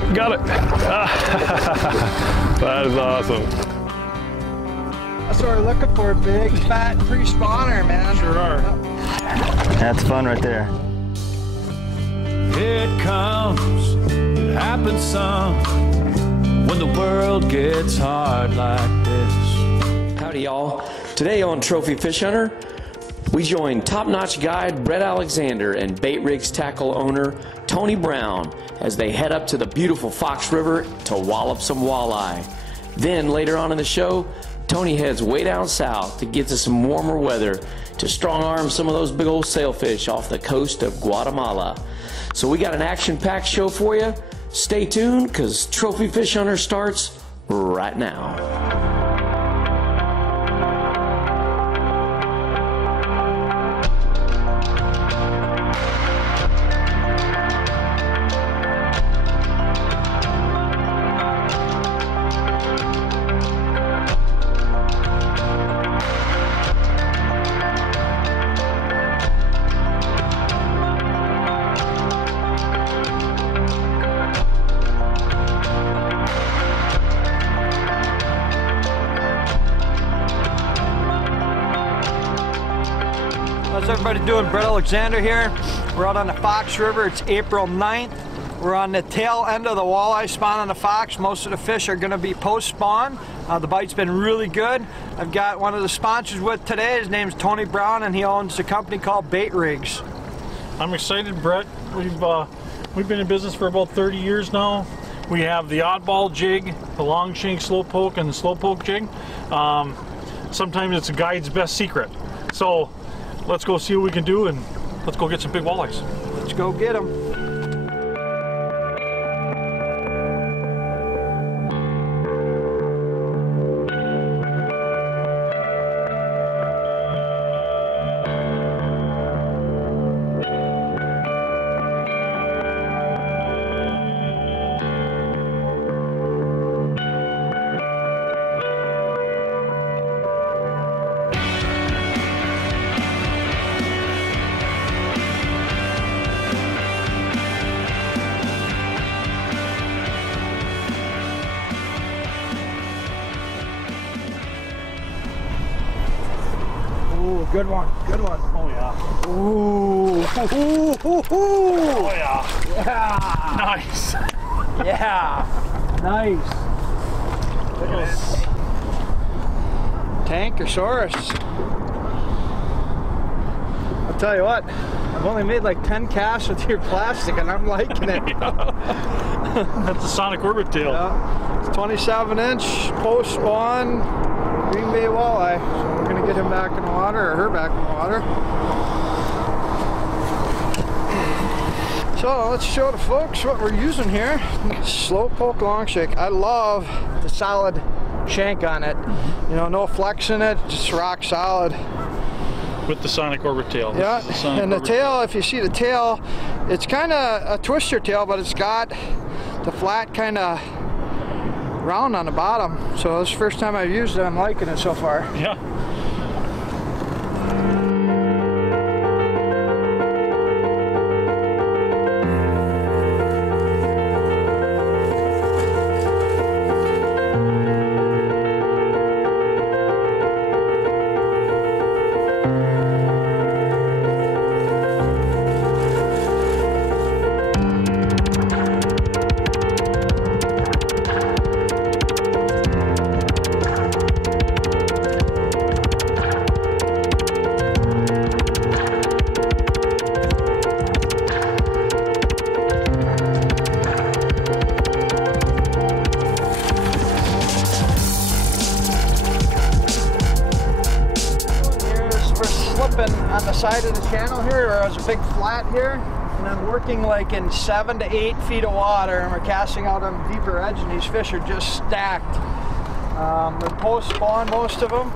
Oh, got it. That is awesome. That's what we're looking for, big, fat, pre-spawner, man. Sure are. That's fun right there. It comes, it happens some, when the world gets hard like this. Howdy y'all. Today on Trophy Fish Hunter, we join top-notch guide Bret Alexander and Bait Rigs tackle owner Tony Brown as they head up to the beautiful Fox River to wallop some walleye. Then later on in the show, Tony heads way down south to get to some warmer weather to strong-arm some of those big old sailfish off the coast of Guatemala. So we got an action-packed show for you. Stay tuned, because Trophy Fish Hunter starts right now. How's everybody doing? Bret Alexander here. We're out on the Fox River. It's April 9th. We're on the tail end of the walleye spawn on the Fox. Most of the fish are going to be post-spawn. The bite's been really good. I've got one of the sponsors with today. His name's Tony Brown, and he owns a company called Bait Rigs. I'm excited, Bret. We've been in business for about 30 years now. We have the oddball jig, the long shank slow poke, and the slow poke jig. Sometimes it's a guide's best secret. So let's go see what we can do, and let's go get some big walleyes. Let's go get them. Ooh, good one, good one. Oh yeah. Ooh, ooh, ooh, ooh. Oh yeah. Yeah. Nice. Yeah. Nice. Look at this. Tankosaurus. I'll tell you what, I've only made like 10 casts with your plastic and I'm liking it. That's a sonic orbit tail. Yeah. It's 27-inch post-spawn Green Bay walleye. So we're gonna get him back in the water, or her back in the water. So let's show the folks what we're using here. Slow poke long shank. I love the solid shank on it. You know, no flex in it, just rock solid. With the sonic orbit tail. Yeah, and the tail, if you see the tail, it's kind of a twister tail, but it's got the flat kind of round on the bottom. So this is the first time I've used it. I'm liking it so far. Yeah. On the side of the channel here, where there's a big flat here, and I'm working like in 7 to 8 feet of water, and we're casting out on the deeper edge, and these fish are just stacked. They're post-spawn, most of them,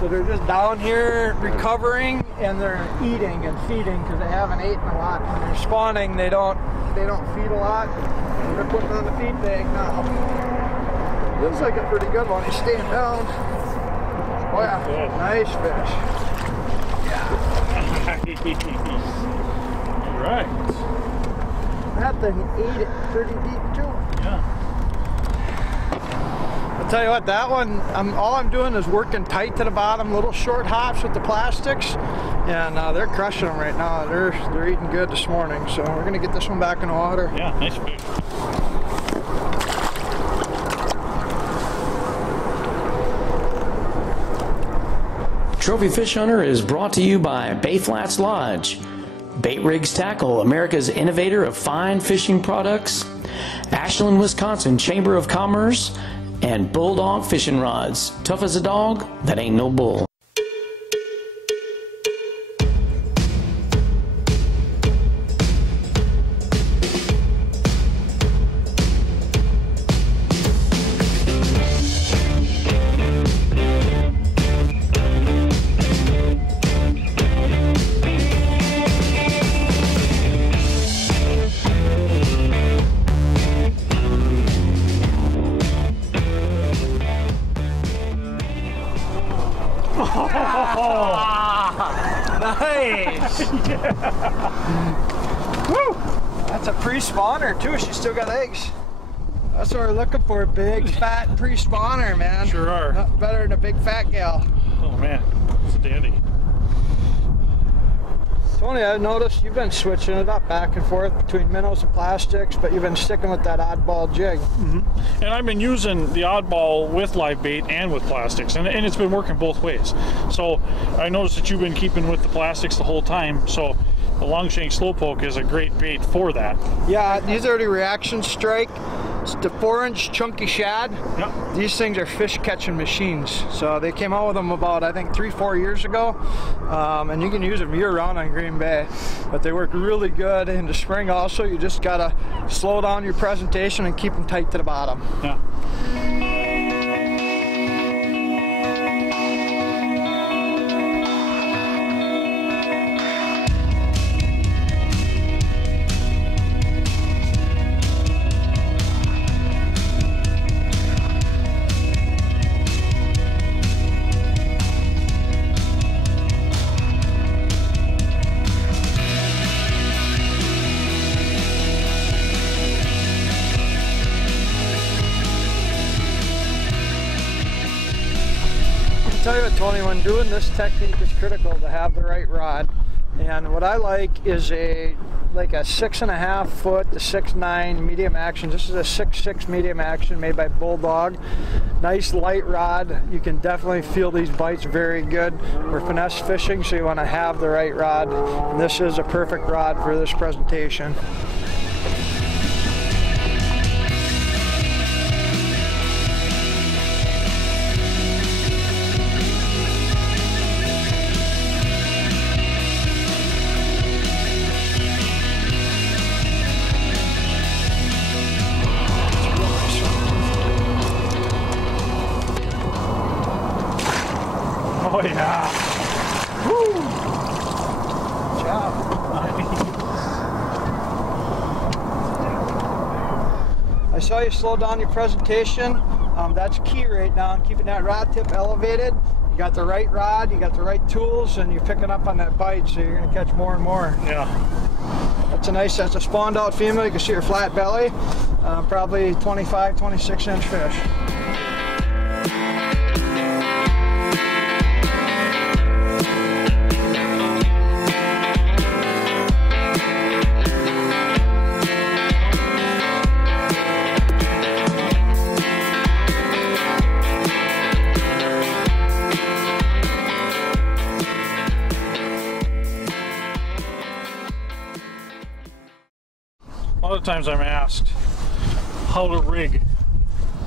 so they're just down here recovering, and they're eating and feeding because they haven't eaten a lot. When they're spawning, they don't feed a lot. They're putting on the feed bag now. Looks like a pretty good one. He's staying down. Oh yeah, nice fish. Right. That thing ate it pretty deep too. Yeah. I'll tell you what, that one, all I'm doing is working tight to the bottom, little short hops with the plastics, and they're crushing them right now. They're eating good this morning, so we're gonna get this one back in the water. Yeah, nice fish. Trophy Fish Hunter is brought to you by Bay Flats Lodge, Bait Rigs Tackle, America's innovator of fine fishing products, Ashland, Wisconsin Chamber of Commerce, and Bulldawg Fishing Rods. Tough as a dog, that ain't no bull. Nice! Woo! That's a pre-spawner too. She's still got eggs. That's what we're looking for. Big, fat pre-spawner, man. Sure are. Nothing better than a big fat gal. Oh man, it's a dandy. Tony, I've noticed you've been switching it up back and forth between minnows and plastics, but you've been sticking with that oddball jig. And I've been using the oddball with live bait and with plastics, and it's been working both ways. So I noticed that you've been keeping with the plastics the whole time, so the long shank slowpoke is a great bait for that. Yeah, these are the reaction strike. It's the 4-inch chunky shad. Yep. These things are fish catching machines. So they came out with them about, I think, 3-4 years ago. And you can use them year round on Green Bay. But they work really good in the spring also. You just gotta slow down your presentation and keep them tight to the bottom. Yeah. Tell you what, Tony, when doing this technique, it's critical to have the right rod. And what I like is like a 6.5 foot to 6.9 medium action. This is a 6.6 medium action made by Bulldawg. Nice light rod. You can definitely feel these bites very good. We're finesse fishing, so you want to have the right rod. And this is a perfect rod for this presentation. Oh yeah. Woo! Good job. I saw you slow down your presentation. That's key right now, keeping that rod tip elevated. You got the right rod, you got the right tools, and you're picking up on that bite, so you're gonna catch more and more. Yeah. That's a spawned out female. You can see her flat belly. Probably 25, 26 inch fish. A lot of times I'm asked how to rig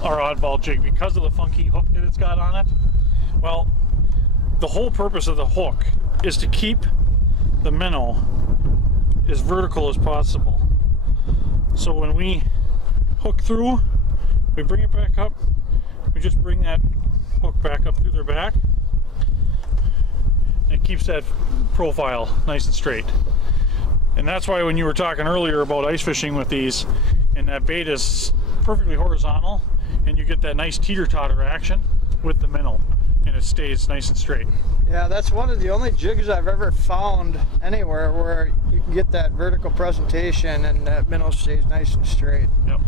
our oddball jig because of the funky hook that it's got on it. Well, the whole purpose of the hook is to keep the minnow as vertical as possible. So when we hook through, we bring it back up, we just bring that hook back up through their back, and it keeps that profile nice and straight. And that's why when you were talking earlier about ice fishing with these, and that bait is perfectly horizontal, and you get that nice teeter-totter action with the minnow, and and it stays nice and straight. Yeah, that's one of the only jigs I've ever found anywhere where you can get that vertical presentation and that minnow stays nice and straight. Yep.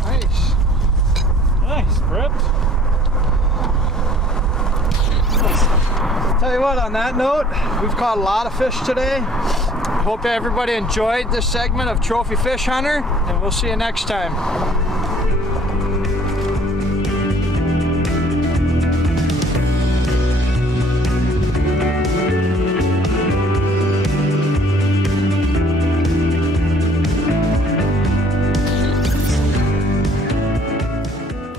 Nice. Nice, Bret. Tell you what, on that note, we've caught a lot of fish today. Hope everybody enjoyed this segment of Trophy Fish Hunter, and we'll see you next time.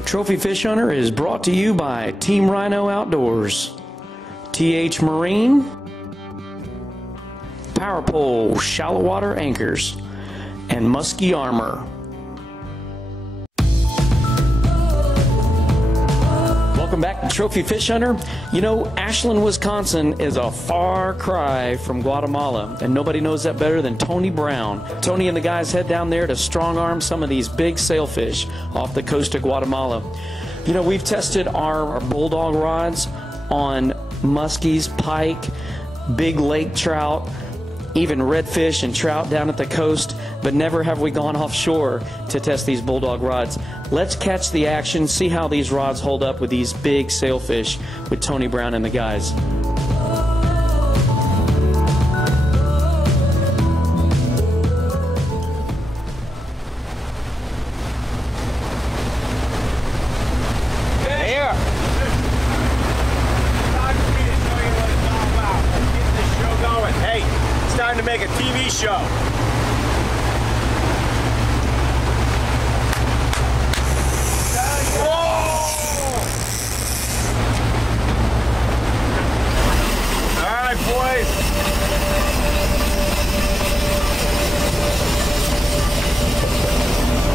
Trophy Fish Hunter is brought to you by Team Rhino Outdoors, TH Marine, Power Pole Shallow Water Anchors, and Muskie Armor. Welcome back to Trophy Fish Hunter. You know, Ashland, Wisconsin is a far cry from Guatemala, and nobody knows that better than Tony Brown. Tony and the guys head down there to strong arm some of these big sailfish off the coast of Guatemala. You know, we've tested our Bulldawg rods on muskies, pike, big lake trout, even redfish and trout down at the coast, but never have we gone offshore to test these Bulldawg rods. Let's catch the action, see how these rods hold up with these big sailfish with Tony Brown and the guys. To make a TV show. All right, boys.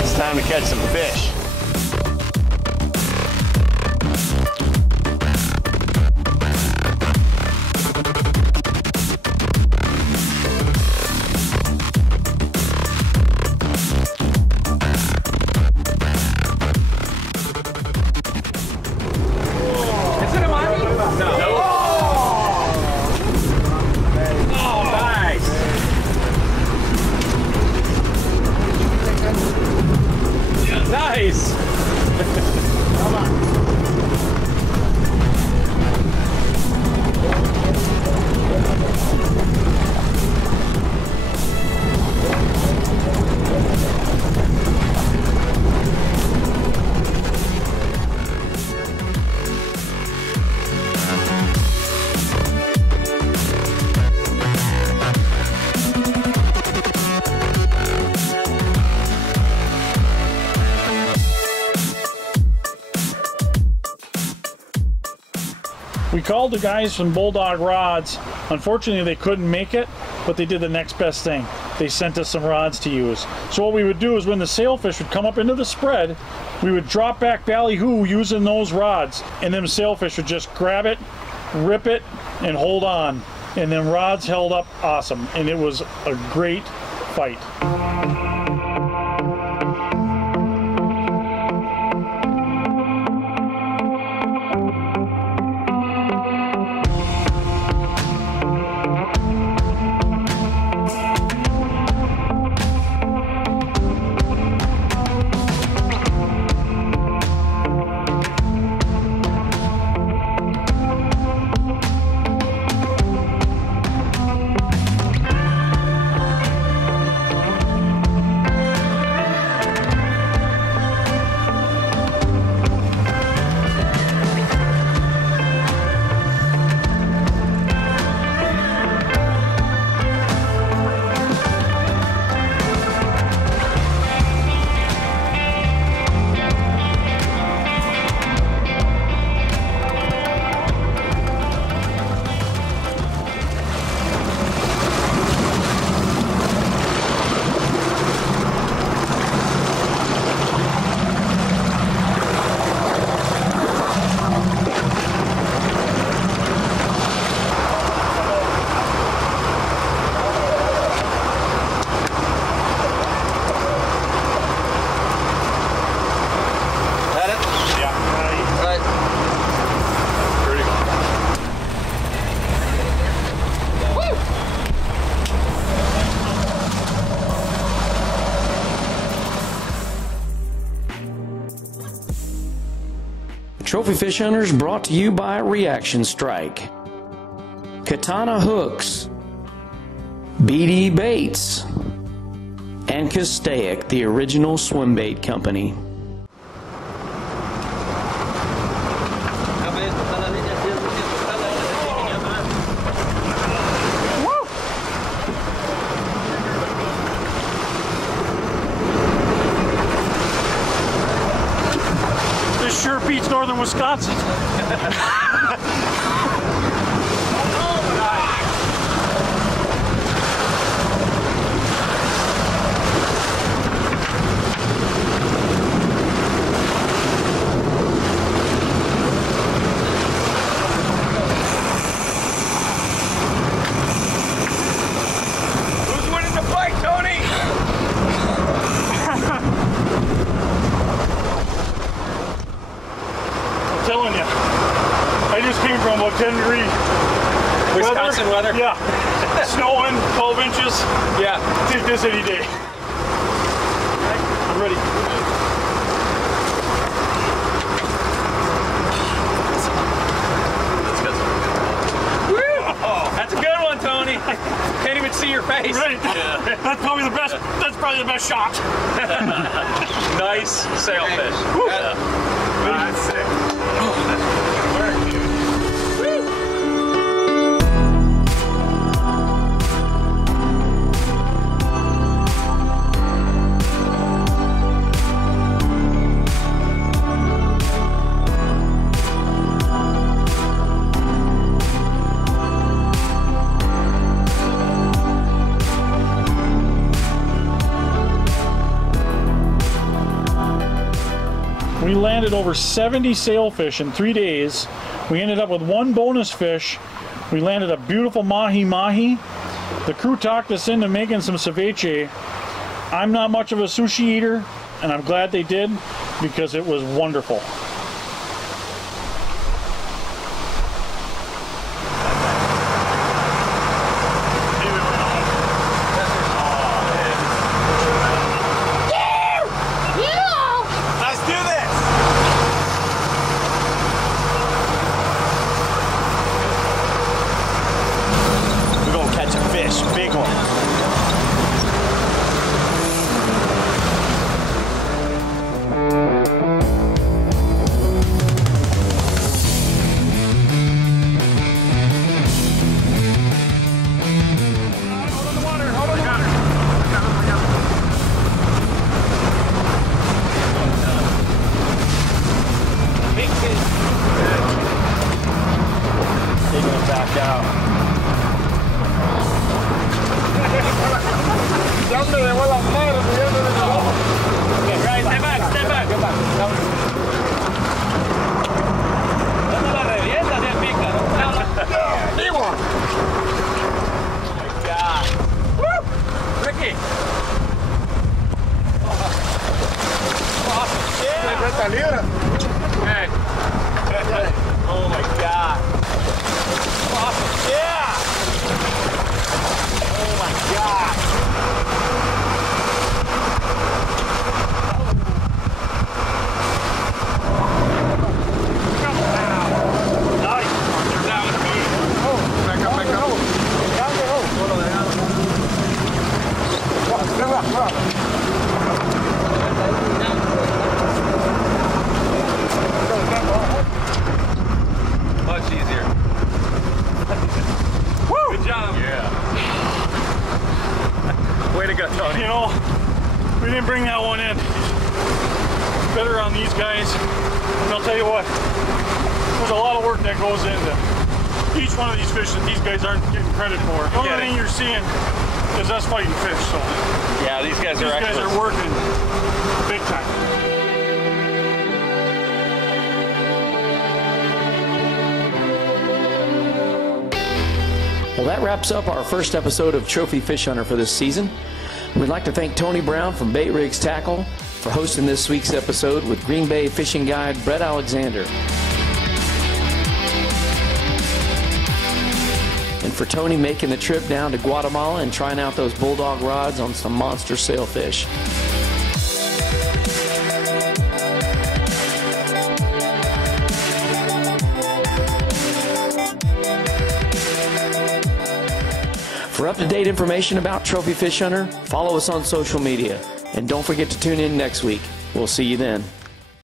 It's time to catch some fish. Nice! Come on. We called the guys from Bulldawg Rods. Unfortunately, they couldn't make it, but they did the next best thing. They sent us some rods to use. So what we would do is when the sailfish would come up into the spread, we would drop back ballyhoo using those rods, and them sailfish would just grab it, rip it, and hold on. And them rods held up awesome, and it was a great fight. Trophy Fish Hunters brought to you by Reaction Strike, Katana Hooks, BD Baits, and Castaic, the original swim bait company. This sure beats northern Wisconsin. Telling you, I just came from about 10-degree Wisconsin weather? Yeah, snowing, 12 inches. Yeah. Take this any day. I'm ready. Oh, that's a good one, Tony. Can't even see your face. Right. Yeah. That's probably the best. That's probably the best shot. Nice sailfish. Yeah. That's sick. We landed over 70 sailfish in 3 days. We ended up with one bonus fish. We landed a beautiful mahi-mahi. The crew talked us into making some ceviche. I'm not much of a sushi eater, and I'm glad they did because it was wonderful. Big one. Taking it back out. Right, step back, step back. No la revientas, ya pica. Oh my God. Woo! Ricky. Awesome. Yeah. Hey. Oh my God. Awesome. Yeah. Oh my God. Much easier. Woo! Good job. Yeah. Way to go, Tony. You know, we didn't bring that one in. Better on these guys. And I'll tell you what, there's a lot of work that goes into each one of these fish that these guys aren't getting credit for. The only thing you're seeing is us fighting fish. So yeah, these guys are working big time. Well, that wraps up our first episode of Trophy Fish Hunter for this season. We'd like to thank Tony Brown from Bait Rigs Tackle for hosting this week's episode with Green Bay fishing guide Bret Alexander. And for Tony making the trip down to Guatemala and trying out those Bulldawg rods on some monster sailfish. For up-to-date information about Trophy Fish Hunter, follow us on social media. And don't forget to tune in next week. We'll see you then.